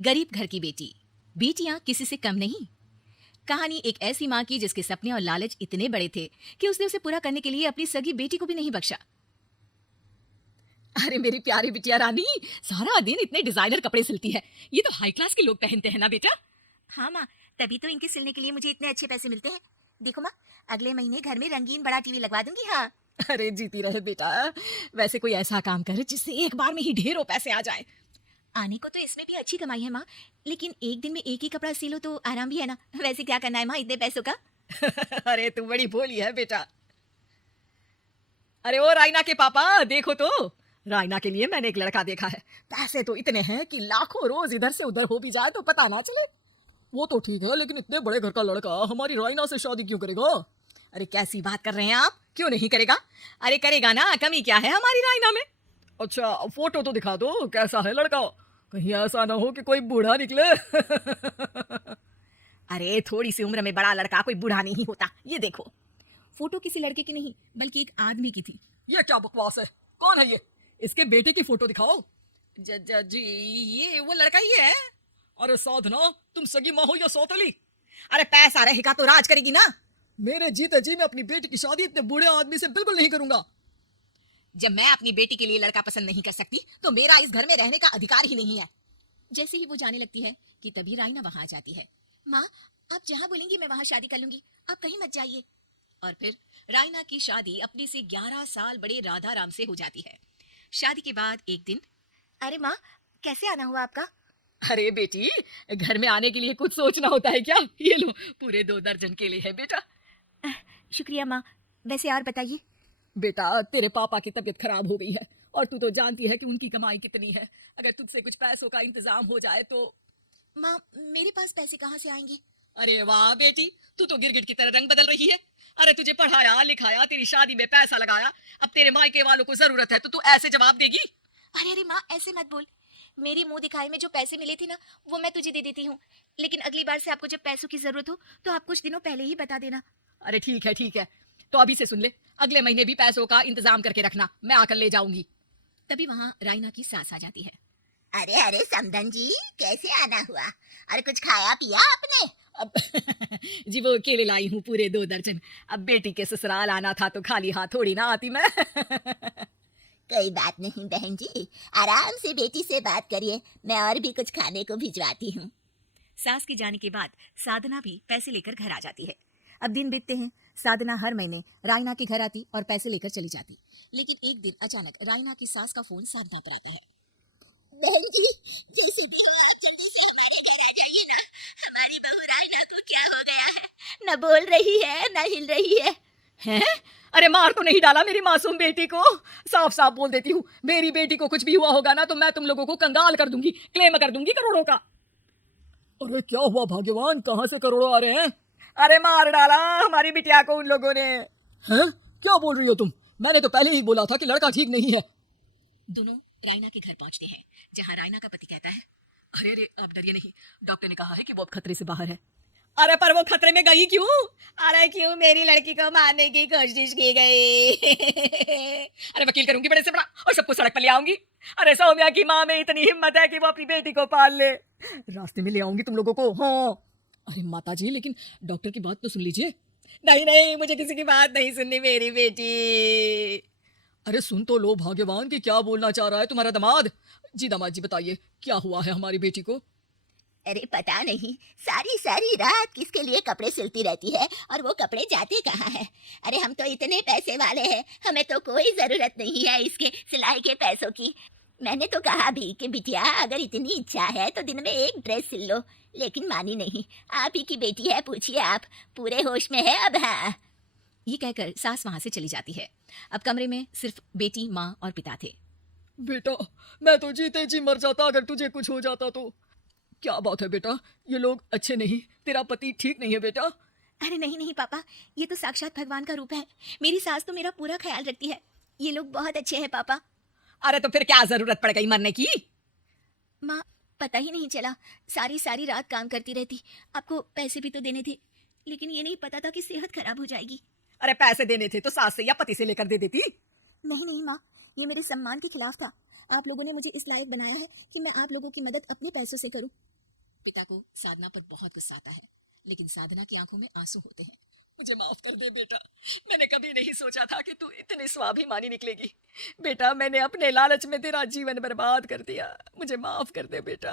गरीब घर की बेटी, बेटियां किसी से कम नहीं। कहानी एक ऐसी माँ की जिसके सपने और लालच इतने बड़े थे कि उसने उसे पूरा करने के लिए अपनी सगी बेटी को भी नहीं बख्शा। अरे मेरी प्यारी बिटिया रानी, सारा दिन इतने डिजाइनर कपड़े सिलती है। ये तो हाई क्लास के लोग पहनते हैं ना बेटा। हाँ माँ, तभी तो इनके सिलने के लिए मुझे इतने अच्छे पैसे मिलते हैं। देखो माँ, अगले महीने घर में रंगीन बड़ा टीवी लगवा दूंगी। हाँ। अरे जीती रहे बेटा। वैसे कोई ऐसा काम कर जिससे एक बार में ही ढेरों पैसे आ जाए। आने को तो इसमें भी अच्छी कमाई है माँ, लेकिन एक दिन में एक ही कपड़ा सिलो तो आराम भी है ना। वैसे क्या करना है माँ इतने पैसों का? अरे तू बड़ी भोली है बेटा। अरे ओ रायना के पापा, देखो तो रायना के लिए मैंने एक लड़का देखा है। पैसे तो इतने हैं कि लाखों रोज इधर से उधर हो भी जाए तो पता ना चले। वो तो ठीक है, लेकिन इतने बड़े घर का लड़का हमारी रायना से शादी क्यों करेगा? अरे कैसी बात कर रहे हैं आप, क्यों नहीं करेगा? अरे करेगा ना, कमी क्या है हमारी रायना में? अच्छा फोटो तो दिखा दो, कैसा है लड़का? कहीं ऐसा ना हो कि कोई बूढ़ा निकले। अरे थोड़ी सी उम्र में बड़ा लड़का कोई बूढ़ा नहीं होता, ये देखो। फोटो किसी लड़के की नहीं बल्कि एक आदमी की थी। ये क्या बकवास है? कौन है ये? इसके बेटे की फोटो दिखाओ। जी ये वो लड़का ही है। अरे साधना, तुम सगी माँ हो या सौतेली? अरे पैसा रहेगा तो राज करेगी ना। मेरे जीते जी मैं अपनी बेटी की शादी इतने बूढ़े आदमी से बिल्कुल नहीं करूंगा। जब मैं अपनी बेटी के लिए लड़का पसंद नहीं कर सकती तो मेरा इस घर में रहने का अधिकार ही नहीं है। जैसे ही वो जाने लगती है कि तभी रायना वहां आ जाती है। माँ, आप जहाँ बोलेंगी मैं वहाँ शादी कर लूंगी, आप कहीं मत जाइए। और फिर रायना की शादी अपने से 11 साल बड़े राधा राम से हो जाती है। शादी के बाद एक दिन, अरे माँ, कैसे आना हुआ आपका? अरे बेटी, घर में आने के लिए कुछ सोचना होता है क्या? ये लो, पूरे 2 दर्जन केले हैं बेटा। शुक्रिया माँ। वैसे और बताइए। बेटा तेरे पापा की तबीयत खराब हो गई है और तू तो जानती है कि उनकी कमाई कितनी है। अगर तुझसे कुछ पैसों का इंतजाम हो जाए तो। माँ, मेरे पास पैसे कहाँ से आएंगे? अरे वाह बेटी, तू तो गिरगिट की तरह रंग बदल रही है। अरे तुझे पढ़ाया लिखाया, तेरी शादी में पैसा लगाया, अब तेरे मायके वालों को जरूरत है तो तू ऐसे जवाब देगी? अरे अरे माँ, ऐसे मत बोल। मेरी मुंह दिखाई में जो पैसे मिले थे ना, वो मैं तुझे दे देती हूँ। लेकिन अगली बार से आपको जब पैसों की जरूरत हो तो आप कुछ दिनों पहले ही बता देना। अरे ठीक है ठीक है, तो अभी से सुन ले, अगले महीने भी पैसों का इंतजाम करके रखना, मैं आकर ले जाऊंगी। तभी वहां रायना की सास आ जाती है। अरे अरे समधन जी, कैसे आना हुआ? अरे कुछ खाया पिया आपने? अब जी वो केले लाई हूँ पूरे 2 दर्जन। अब बेटी के ससुराल आना था तो खाली हाथ थोड़ी ना आती मैं। कोई बात नहीं बहन जी, आराम से बेटी से बात करिए, मैं और भी कुछ खाने को भिजवाती हूँ। सास के जाने के बाद साधना भी पैसे लेकर घर आ जाती है। अब दिन बीतते हैं, साधना हर महीने रायना के घर आती और पैसे लेकर चली जाती। लेकिन एक दिन अचानक रायना की सास का फोन साधना पर आता है। बहन जी, जैसे भी हो आप जल्दी से हमारे घर आ जाइए ना। हमारी बहू रायना को क्या हो गया है? न बोल रही है न हिल रही है। हैं? अरे मार तो नहीं डाला मेरी मासूम बेटी को? साफ साफ बोल देती हूँ, मेरी बेटी को कुछ भी हुआ होगा ना तो मैं तुम लोगों को कंगाल कर दूंगी, क्लेम कर दूंगी करोड़ों का। अरे क्या हुआ भाग्यवान, कहाँ से करोड़ों आ रहे हैं? अरे मार डाला हमारी बिटिया को उन लोगों ने। हैं? क्या बोल रही हो तुम? मैंने तो पहले ही बोला था कि लड़का ठीक नहीं है। दोनों रायना के घर पहुंचते हैं, जहां रायना का पति कहता है, अरे अरे आप डरिए नहीं, डॉक्टर ने कहा है कि वो अब खतरे से बाहर है। अरे पर वो खतरे में गई क्यों? अरे क्यों मेरी लड़की को मारने की कोशिश की गई। अरे वकील करूंगी बड़े से बड़ा और सबको सड़क पर ले आऊंगी। अरे सौम्या की माँ में इतनी हिम्मत है कि वो अपनी बेटी को पाल ले। रास्ते में ले आऊंगी तुम लोगों को। हाँ अरे माता जी, लेकिन डॉक्टर की बात तो सुन लीजिए। नहीं नहीं, मुझे किसी की बात नहीं सुननी मेरी बेटी। अरे सुन तो लो भाग्यवान कि क्या बोलना चाह रहा है तुम्हारा दामाद। जी दामाद जी बताइए, क्या हुआ है हमारी बेटी को? अरे पता नहीं, सारी सारी रात किसके लिए कपड़े सिलती रहती है और वो कपड़े जाते कहाँ हैं। अरे हम तो इतने पैसे वाले हैं, हमें तो कोई जरूरत नहीं है इसके सिलाई के पैसों की। मैंने तो कहा भी कि बिटिया अगर इतनी इच्छा है तो दिन में एक ड्रेस सिल लो, लेकिन मानी नहीं। आप ही की बेटी है, पूछिए आप, पूरे होश में है अब। हाँ। ये कहकर सास वहां से चली जाती है। अब कमरे में सिर्फ बेटी, माँ और पिता थे। बेटा मैं तो जीते जी मर जाता अगर तुझे कुछ हो जाता तो। क्या बात है बेटा, ये लोग अच्छे नहीं, तेरा पति ठीक नहीं है बेटा? अरे नहीं नहीं पापा, ये तो साक्षात भगवान का रूप है। मेरी सास तो मेरा पूरा ख्याल रखती है। ये लोग बहुत अच्छे हैं पापा। अरे तो फिर क्या जरूरत पड़ गई मरने की? माँ, पता ही नहीं चला, सारी सारी रात काम करती रहती। आपको पैसे भी तो देने थे, लेकिन ये नहीं पता था कि सेहत खराब हो जाएगी। अरे पैसे देने थे तो सास से या पति से लेकर दे देती। नहीं नहीं माँ, ये मेरे सम्मान के खिलाफ था। आप लोगों ने मुझे इस लायक बनाया है कि मैं आप लोगों की मदद अपने पैसों से करूं। पिता को साधना पर बहुत गुस्सा आता है, लेकिन साधना की आंखों में आंसू होते हैं। मुझे माफ कर दे बेटा, मैंने कभी नहीं सोचा था कि तू इतनी स्वाभिमानी निकलेगी। बेटा मैंने अपने लालच में तेरा जीवन बर्बाद कर दिया, मुझे माफ कर दे बेटा।